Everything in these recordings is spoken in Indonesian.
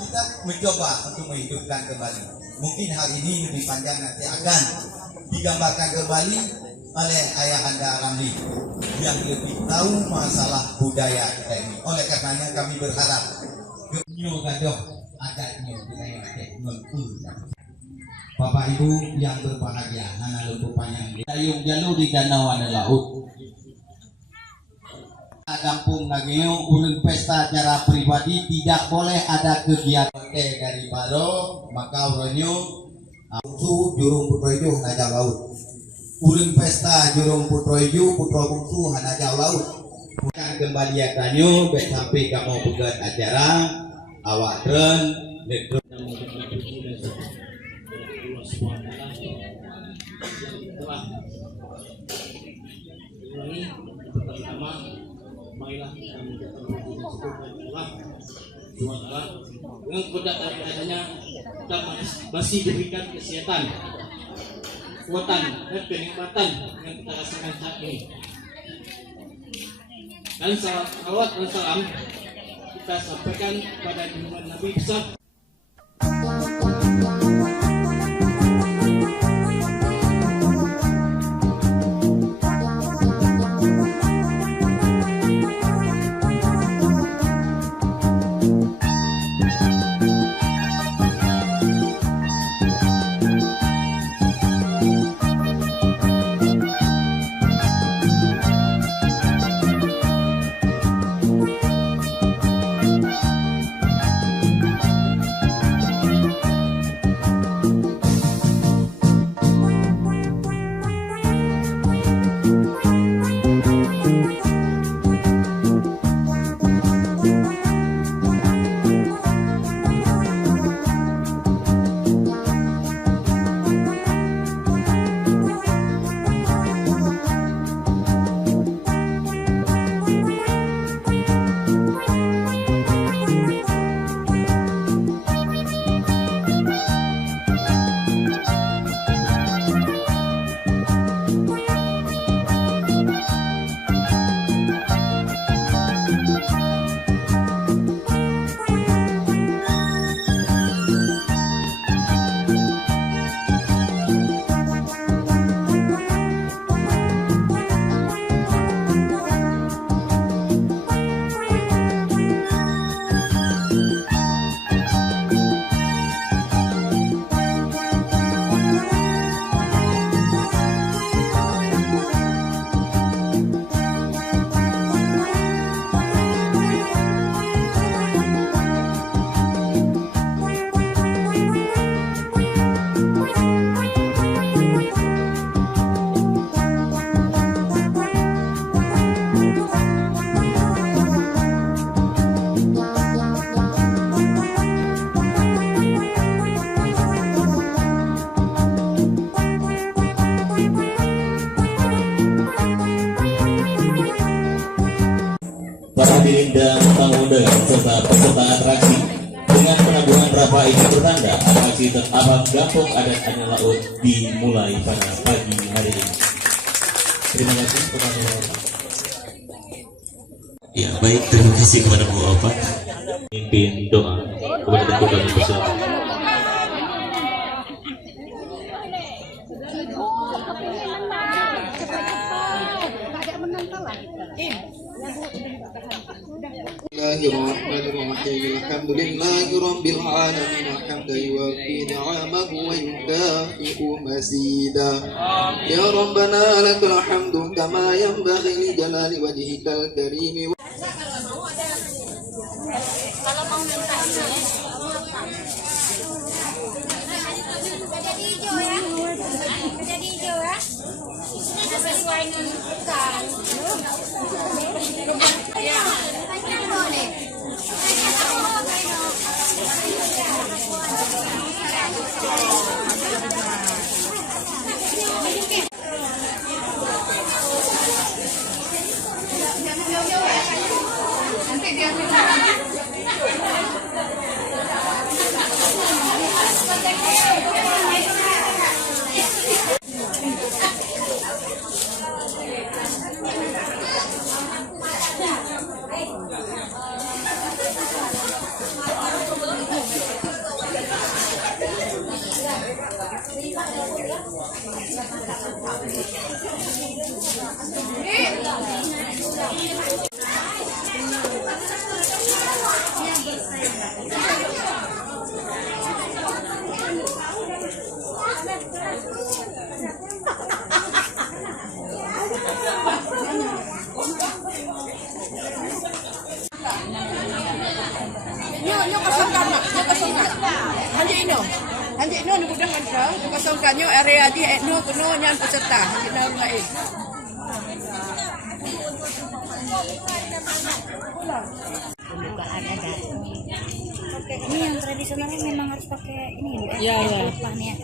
kita mencoba untuk menghidupkan kembali. Mungkin hal ini lebih panjang nanti akan digambarkan kembali oleh Ayahanda Ramli yang lebih tahu masalah budaya kita ini. Oleh karenanya kami berharap nyo gadoh adatnya budaya kita. Bapak Ibu yang berbahagia, nana lumpur panjang dayung jalur di danau ada laut. Kampung Nageo ulun pesta acara pribadi tidak boleh ada kegiatan dari Baro, Makau Renyo, Bungsu, Jurung Putroijo, Hanajau Laut. Ulun pesta Jurung Putroijo, Putro Bungsu, Hanajau Laut. Bukan kembali akannya, sampai kamu buat acara, awak tren, netron. Pertama, marilah kita yang kepada adanya kita masih diberikan kesehatan, kekuatan dan kenikmatan yang kita rasakan saat ini. Dan salawat dan salam kita sampaikan pada junjungan Nabi besar. Hadirin dan tamu undangan serta peserta atraksi, dengan penanggungan berapa ini bertanda atraksi terabang Gampong Adat Anyar Laut dimulai pada pagi hari ini. Terima kasih kepada Bapak. Ya baik, terima kasih kepada Bu Opa. Pimpin doa kepada tentu kami bersama. Bismillahirrahmanirrahim. Alhamdulillahirabbil alamin. Hamdan yuwaffi ni'amahu wa yukafi'u mazida. Ya Rabbana lakal hamdu kama yanbaghi li jalali wajhikal karim. Kalau mau minta ini, jadi hijau ya, jadi hijau ya. Ini sesuai dengan ikan. Ya. nyo kosongkan, nyo kosongkan. Hanji ino nubudahan ka, nyo kosongkan nyo area di no kuno nyan peserta, hanji na lain. Pembukaan ada. Ini yang tradisionalnya memang harus pakai ini ya. Iya, iya. Pelupahnya.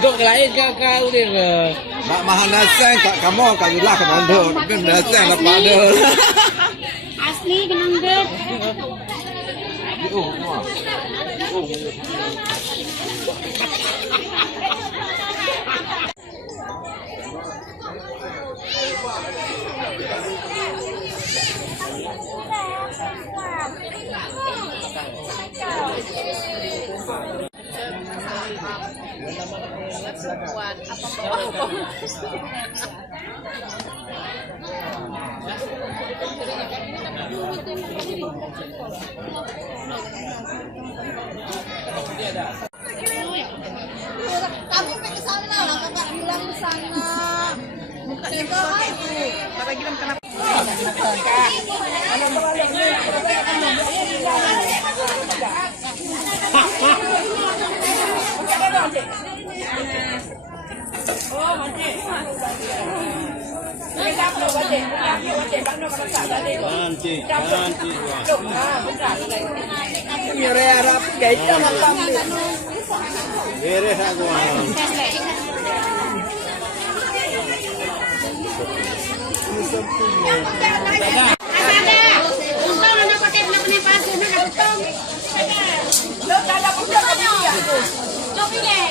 Dok lain kau dia. Mak mahal naseng kak kamu kak julah ke mandor. Kan naseng lah pada. Asli genang dek. Kamu pergi sana lah, kakak bilang di sana. Buka itu. Kakak bilang kenapa? Nyere Arab kayaknya matang deh. Beres aku. Untung na pakai blok ni pasir na untung. Lo tak ada pun dia. Lo pilih.